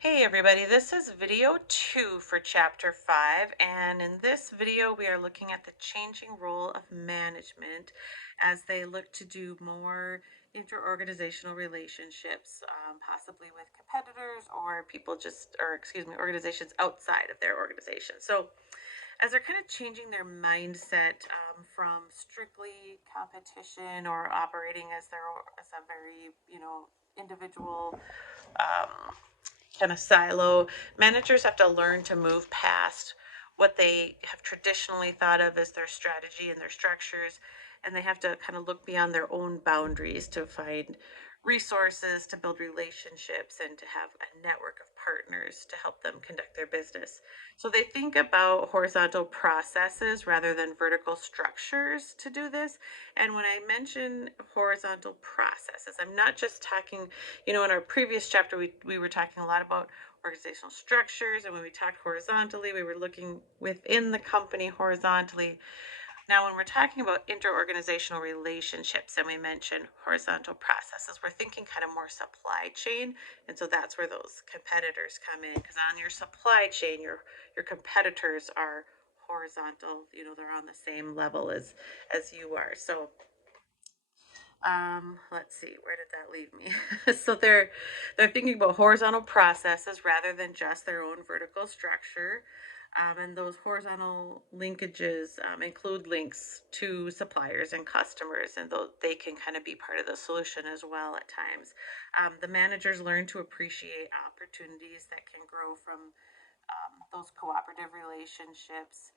Hey everybody, this is video 2 for chapter 5, and in this video we are looking at the changing role of management as they look to do more interorganizational relationships, possibly with competitors or people organizations outside of their organization. So as they're kind of changing their mindset from strictly competition or operating as a very, individual um, kind of silo, managers have to learn to move past what they have traditionally thought of as their strategy and their structures, and they have to kind of look beyond their own boundaries to find resources, to build relationships, and to have a network of partners to help them conduct their business. So they think about horizontal processes rather than vertical structures to do this. And when I mention horizontal processes, I'm not just talking, in our previous chapter, we were talking a lot about organizational structures. And when we talked horizontally, we were looking within the company horizontally. Now, when we're talking about interorganizational relationships and we mention horizontal processes, we're thinking kind of more supply chain. And so that's where those competitors come in, because on your supply chain, your competitors are horizontal, they're on the same level as you are. So let's see, where did that leave me? So they're thinking about horizontal processes rather than just their own vertical structure. And those horizontal linkages include links to suppliers and customers, and they can kind of be part of the solution as well at times. The managers learn to appreciate opportunities that can grow from those cooperative relationships,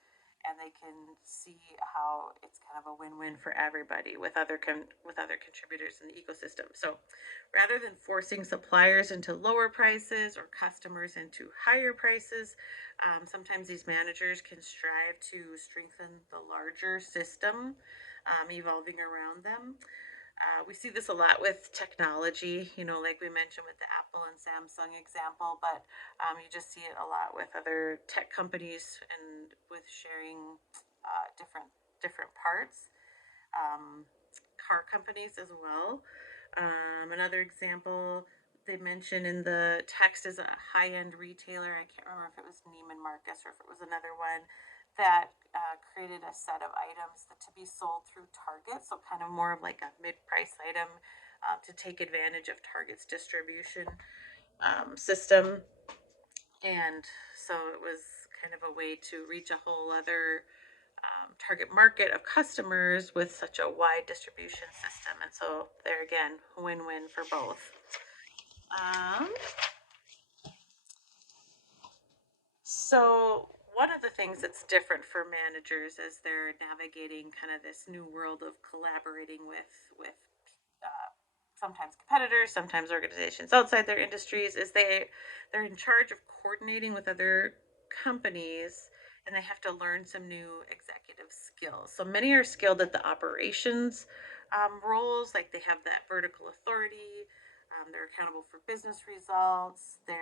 and they can see how it's kind of a win-win for everybody with with other contributors in the ecosystem. So rather than forcing suppliers into lower prices or customers into higher prices, sometimes these managers can strive to strengthen the larger system evolving around them. We see this a lot with technology, like we mentioned with the Apple and Samsung example, but you just see it a lot with other tech companies and with sharing different parts. Um, Car companies as well. Another example they mentioned in the text is a high-end retailer. I can't remember if it was Neiman Marcus or if it was another one that created a set of items to be sold through Target. So kind of more of like a mid-price item to take advantage of Target's distribution system. And so it was kind of a way to reach a whole other target market of customers with such a wide distribution system. And so there again, win-win for both. Um, so one of the things that's different for managers as they're navigating kind of this new world of collaborating with uh, sometimes competitors, sometimes organizations outside their industries, is they're in charge of coordinating with other companies, and they have to learn some new executive skills. So many are skilled at the operations roles, like they have that vertical authority. They're accountable for business results. They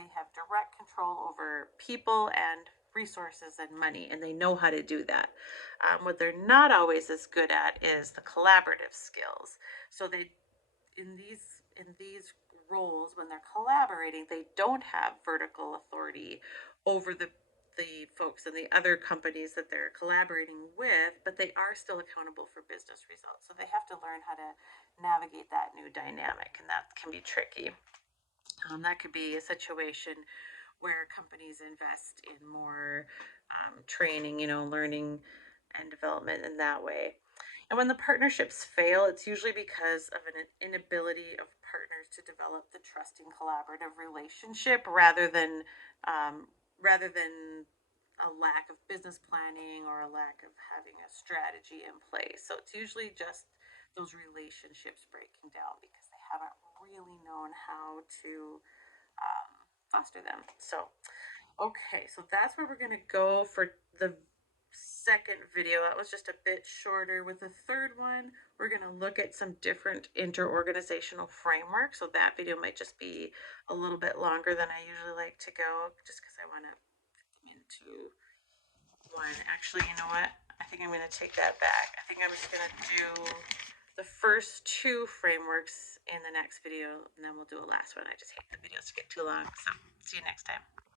have direct control over people and resources and money, and they know how to do that. What they're not always as good at is the collaborative skills. So they in these roles, when they're collaborating, they don't have vertical authority over the folks in the other companies that they're collaborating with, but they are still accountable for business results. So they have to learn how to navigate that new dynamic, and that can be tricky. That could be a situation where companies invest in more training, learning and development in that way. And when the partnerships fail, it's usually because of an inability of partners to develop the trusting collaborative relationship um, rather than a lack of business planning or a lack of having a strategy in place. So it's usually just those relationships breaking down because they haven't really known how to foster them. So, okay, so that's where we're going to go for the second video. That was just a bit shorter. With the third one, we're going to look at some different interorganizational frameworks. So that video might just be a little bit longer than I usually like to go, just because I want to get into one. Actually, you know what? I think I'm going to take that back. I think I'm just going to do the first two frameworks in the next video, and then we'll do a last one. I just hate the videos to get too long. So see you next time.